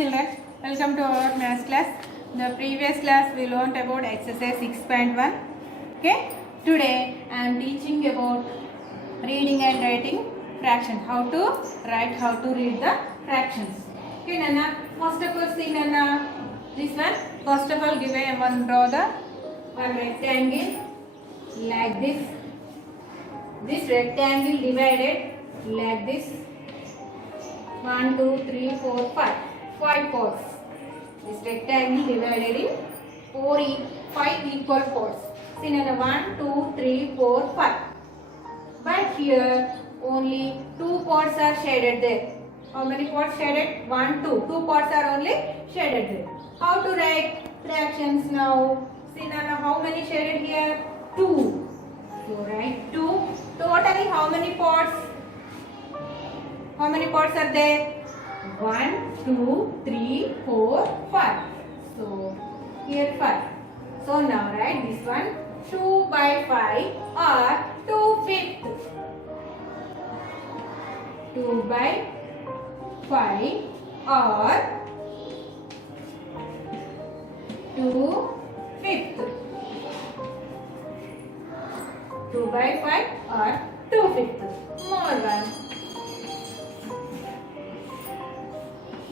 children, welcome to our maths class. In the previous class we learnt about exercise 6.1. Okay, today I am teaching about reading and writing fractions. How to write, how to read the fractions. Okay, Nana, first of all see Nana, this one. First of all draw the one rectangle like this. This rectangle divided like this. 1, 2, 3, 4, 5. 5 parts. This rectangle divided in 5 equal parts. See now 1, 2, 3, 4, 5. But here only 2 parts are shaded there. How many parts shaded? 1, 2. 2 parts are only shaded there. How to write fractions now? See now how many shaded here? 2. So write 2. Totally how many parts? How many parts are there? 1, 2, 3, 4, 5. So here 5. So now write this one 2 by 5 or 2/5. 2 by 5 or 2/5. 2 by 5 or 2/5. More one.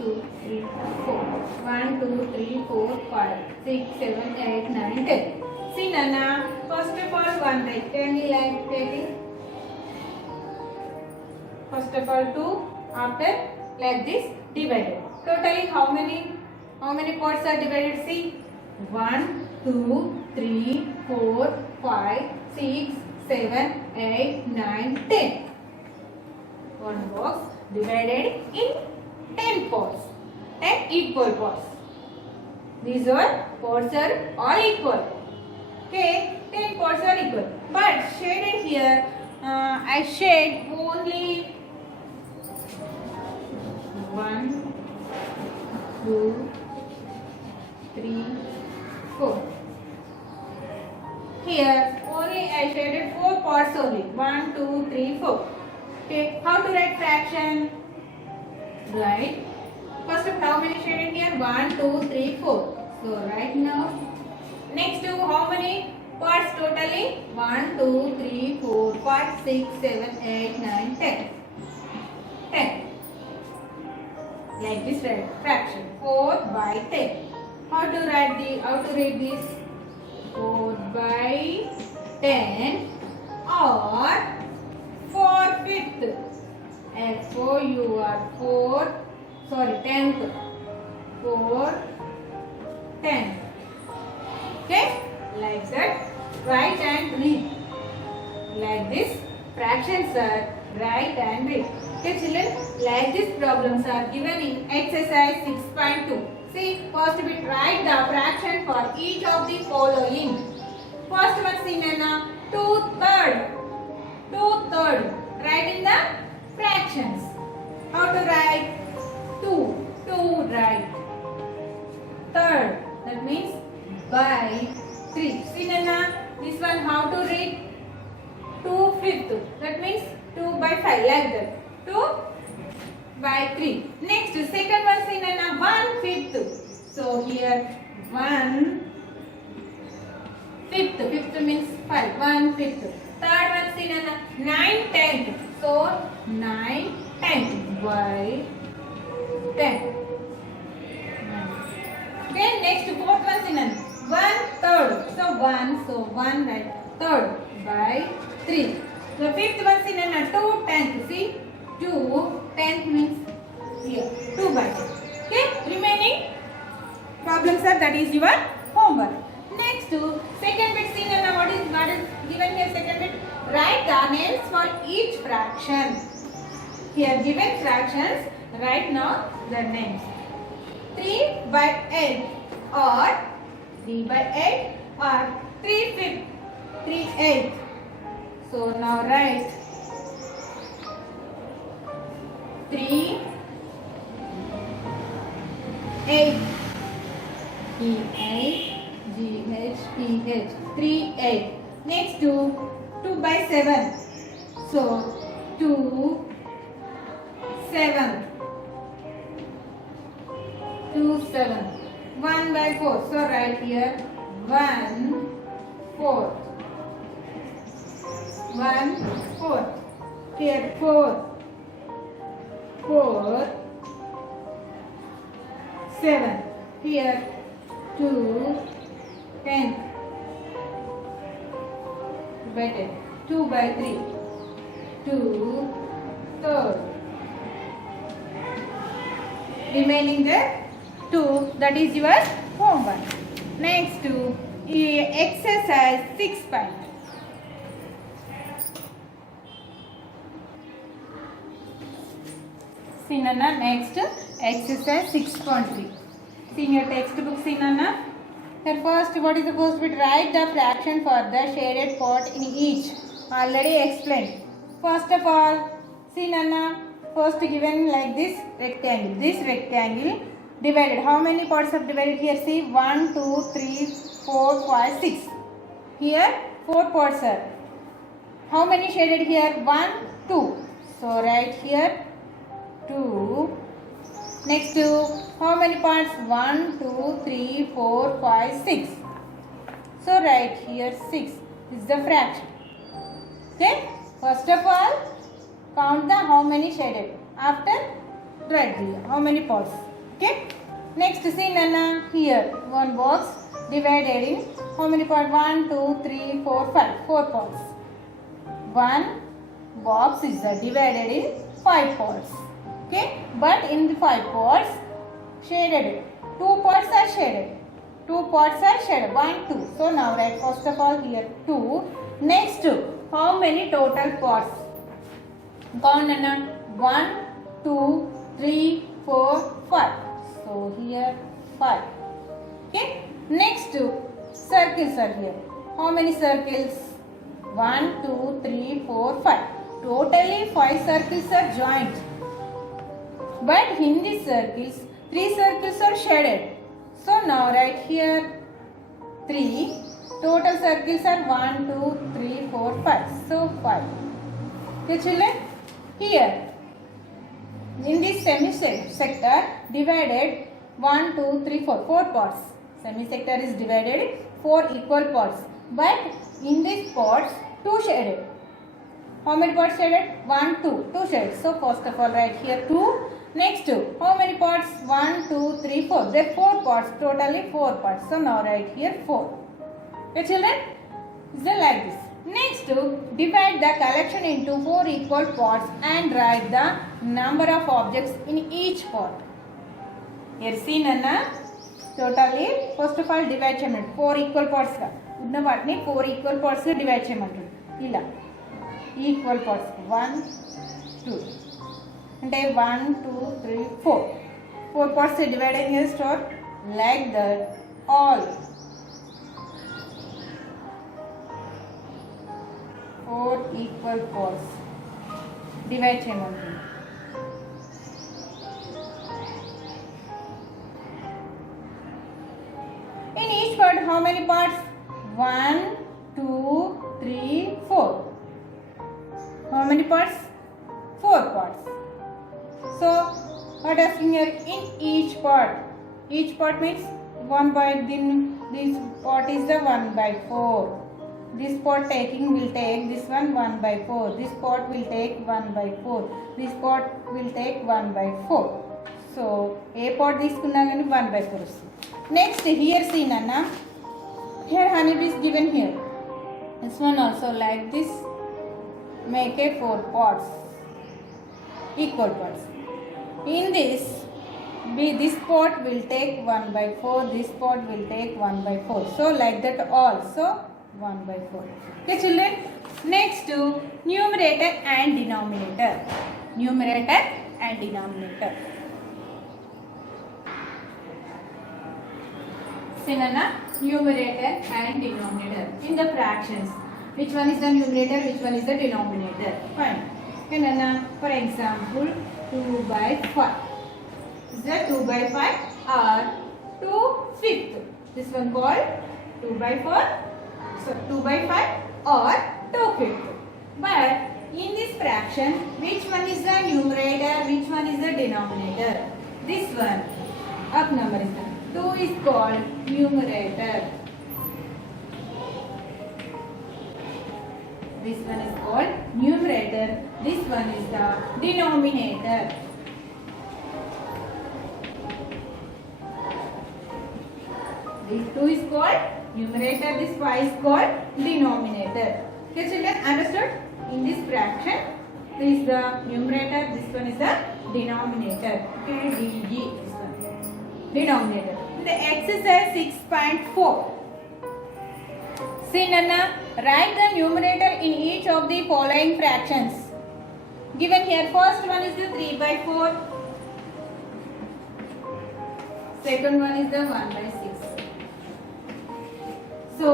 2, 3, 4. 1, 2, 3, 4, 5, 6, 7, 8, 9, 10. See Nana, first of all one rectangle I am taking. First of all 2, after like this divided. Totally how many parts are divided? See 1, 2, 3, 4, 5, 6, 7, 8, 9, 10. One box divided in 10 parts, 10 equal parts. These parts are all equal. Okay, 10 parts are equal. But shaded here, I shade only 1, 2, 3, 4. Here only I shaded 4 parts only. 1, 2, 3, 4. Okay, how to write fraction? Right. First of how many shaded here? 1, 2, 3, 4. So right now. Next to how many parts totally? 1, 2, 3, 4, 5, 6, 7, 8, 9, 10. 10. Like this fraction. 4 by 10. How to read this? 4 by 10 or 4/5. Tenth. 4, 10. Okay? Like that. Write and read. Like this. Fractions are write and read. Okay children? Like these problems are given in exercise 6.2. See, first bit write the fraction for each of the following. First one see Nana, 2/3. 2/3. Write in the fractions. How to write? 2. 2 write. Third. That means by 3. See Nana, this one how to read? 2/5. That means 2 by 5 like that. 2 by 3. Next, second one see Nana, 1/5. So here 1/5. 5th means 5. 1/5. Third one see Nana, 9/10. So 9/10 by 10. Okay, next fourth one see Nana, 1/3. So 1 right. Third by 3. The fifth one see Nana, 2/10. See 2/10 means here 2 by 10. Okay, remaining problems are that is your homework. Next second bit see Nana, what is given here? Second bit, write the names for each fraction. Here given fractions, write now the names. 3 by 8 or 3 by 8 or 3/5. 3/8. So now write 3, 8. E-8-G-H-P-H. 3, 8. Next 2 by 7. So 2, 7. 2 7. 1 by 4. So write here 1 4. 1 4. Here 4 4 7. Here 2 10. Divided 2 by 3. 2 third. Remaining there 2, that is your homework. Next to exercise 6 point. See Nana, next exercise 6.3. See in your textbook, see Nana. Here first, what is supposed to be? Write the fraction for the shaded part in each. Already explained. First of all, see Nana, first given like this rectangle. This rectangle divided. How many parts are divided here? See 1, 2, 3, 4, 5, 6. Here 4 parts are. How many shaded here? 1, 2. So write here 2. Next to how many parts? 1, 2, 3, 4, 5, 6. So write here 6. This is the fraction. Okay. First of all, count the how many shaded. After write the how many parts. Okay. Next see Nana, here one box divided in how many parts? 1, 2, 3, 4, 5. 4 parts. One box is divided in 5 parts. Okay. But in the 5 parts shaded. 2 parts are shaded. 2 parts are shaded. 1, 2. So now write first of all here 2. Next how many total parts? Count Nana. 1, 2, 3, 4, 5. So here 5. Okay. Next circles are here. How many circles? 1, 2, 3, 4, 5. Totally 5 circles are joined. But in these circles, 3 circles are shaded. So now write here 3. Total circles are 1, 2, 3, 4, 5. So 5. Okay children? Here in this semicircle divided 1, 2, 3, 4. 4 parts. Semicircle is divided 4 equal parts. But in these parts 2 shaded. How many parts shaded? 1, 2. 2 shaded. So first of all write here 2. Next how many parts? 1, 2, 3, 4. There are 4 parts. Totally 4 parts. So now write here 4. Okay children? Is it like this? Next divide the collection into 4 equal parts and write the number of objects in each part. Here see Nana. Totally first of all divide cheyamante 4 equal parts ga unna vaatni 4 equal parts ga divide cheyamante ila equal parts 1 2 ante 1 2 3 4 4 parts dividing is store like that all 4 equal parts divide cheyamante. In each part, how many parts? 1, 2, 3, 4. How many parts? 4 parts. So, what is here? In each part. Each part means 1 by this part is the 1 by 4. This part will take this one 1 by 4. This part will take 1 by 4. This part will take 1 by 4. So, a part తీసుకున్నా కానీ 1 by 4 వస్తుంది. Next here see Nana. Here honey is given here. This one also like this. Make a 4 parts. Equal parts. In this part will take 1 by 4. This part will take 1 by 4. So like that also 1 by 4. Okay children. Next numerator and denominator. Numerator and denominator. Nana, numerator and denominator in the fractions. Which one is the numerator? Which one is the denominator? Fine. Okay, Nana. For example, 2 by 5. Is that 2 by 5 or 2 fifth? This one called 2 by 4. So 2 by 5 or 2 fifth. But in this fraction, which one is the numerator? Which one is the denominator? This one. up number is there. 2 is called numerator. This one is called numerator. This one is the denominator. This 2 is called numerator. This 5 is called denominator. Okay, children, understood? In this fraction, this is the numerator. This one is the denominator. Okay, DG. This one, denominator. The exercise 6.4. See, Nana, write the numerator in each of the following fractions. Given here, first one is the 3/4. Second one is the 1/6. So,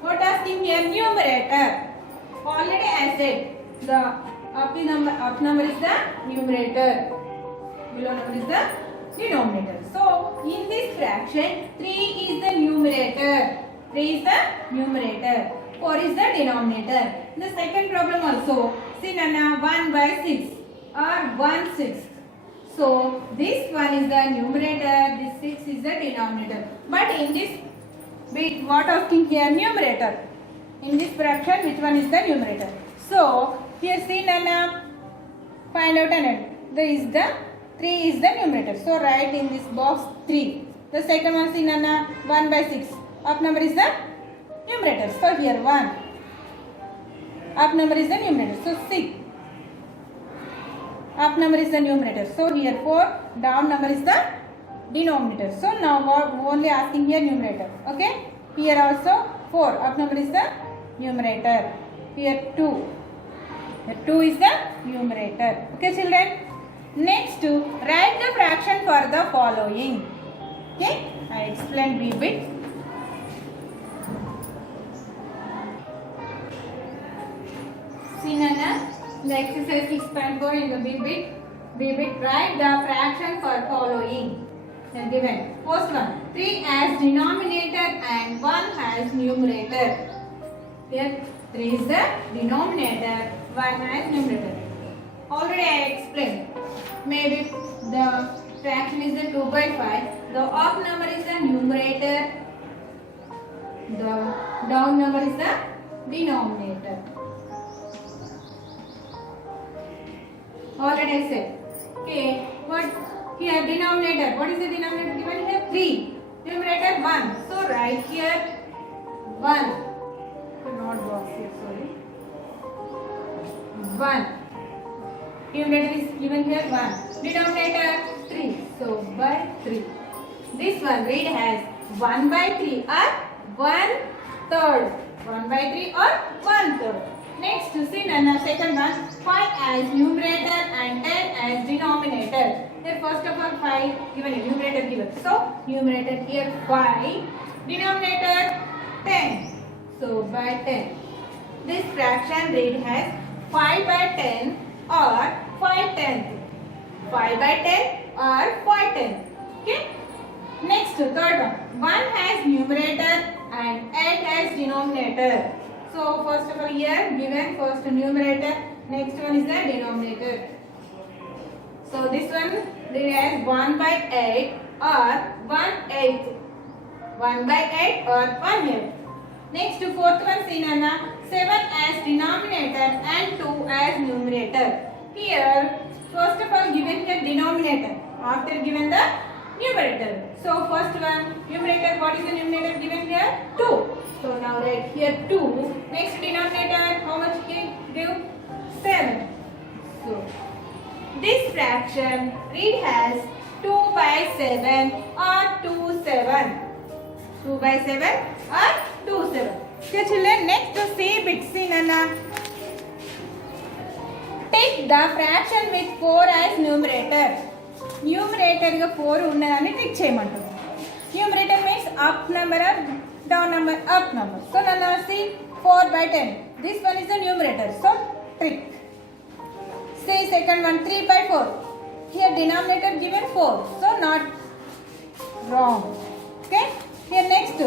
what asking here? Numerator. Already I said the up number is the numerator, below number is the denominator. So, in this fraction, 3 is the numerator. 3 is the numerator. 4 is the denominator. The second problem also, see Nana, 1/6 or 1/6. So this one is the numerator, this 6 is the denominator. But in this bit, what asking here? Numerator. In this fraction, which one is the numerator? So here see Nana, find out and there is the 3 is the numerator. So write in this box 3. The second one see Nana, 1/6. Up number is the numerator. So here 1. Up number is the numerator. So 6. Up number is the numerator. So here 4. Down number is the denominator. So now only asking here numerator. Okay. Here also 4. Up number is the numerator. Here 2. Here 2 is the numerator. Okay, children. Next, write the fraction for the following. Okay. I explained B bit. See Nana, the exercise 6.4 in the B bit, write the fraction for following. Then given, first one, 3 as denominator and 1 as numerator. Here 3 is the denominator, 1 as numerator. Already I explained. Maybe the fraction is the 2/5. The up number is the numerator. The down number is the denominator. Already I said. Okay, what here denominator? What is the denominator given here? 3. Numerator 1. So write here 1. Not box here, sorry. 1. Numerator is given here 1. Denominator 3. So by 3. This one read as 1/3 or 1/3. 1/3 or 1/3. Next, see Nana, second one, 5 as numerator and 10 as denominator. Here first of all 5 given, numerator given. So numerator here 5, denominator 10. So by 10. This fraction read as 5/10 or 5/10. 5/10 or 5/10. Okay. Next, third one, 1 has numerator and 8 has denominator. So first of all here given first numerator, next one is the denominator. So this one there is 1/8 or 1/8. 1/8 or 1/8. Next fourth one see Nana, 7 as denominator and 2 as numerator. Here first of all given the denominator, after given the numerator. So first one numerator, what is the numerator given here? 2. So now write here 2. Next denominator, how much can give? 7. So this fraction read as 2/7 or 2/7. 2/7 or 2/7. Okay children, next to C bit C Nana. Take the fraction with 4 as numerator. Numerator ga 4 ఉన్నదాన్ని tick చేయమంటుంది. Numerator means up number or down number, up number. So Nana see 4/10. This one is the numerator. So trick. Say second one 3/4. Here denominator given 4. So not wrong. Okay. Here next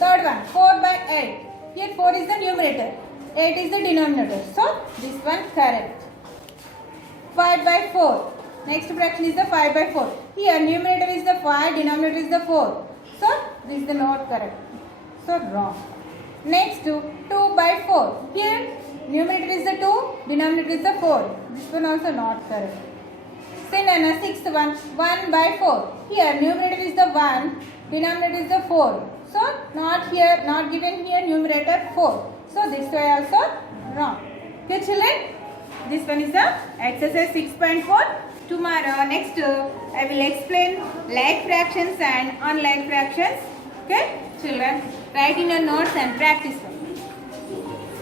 third one 4/8. Here 4 is the numerator. 8 is the denominator. So this one correct. 5/4. Next fraction is the 5/4. Here numerator is the 5, denominator is the 4. So this is the not correct. So wrong. Next 2 by 4. Here numerator is the 2, denominator is the 4. This one also not correct. Then sixth one, 1 by 4. Here numerator is the 1, denominator is the 4. So not here, not given here numerator 4. So this way also wrong. Okay children, this one is the exercise 6.4. Tomorrow next I will explain like fractions and unlike fractions. Okay children, write in your notes and practice.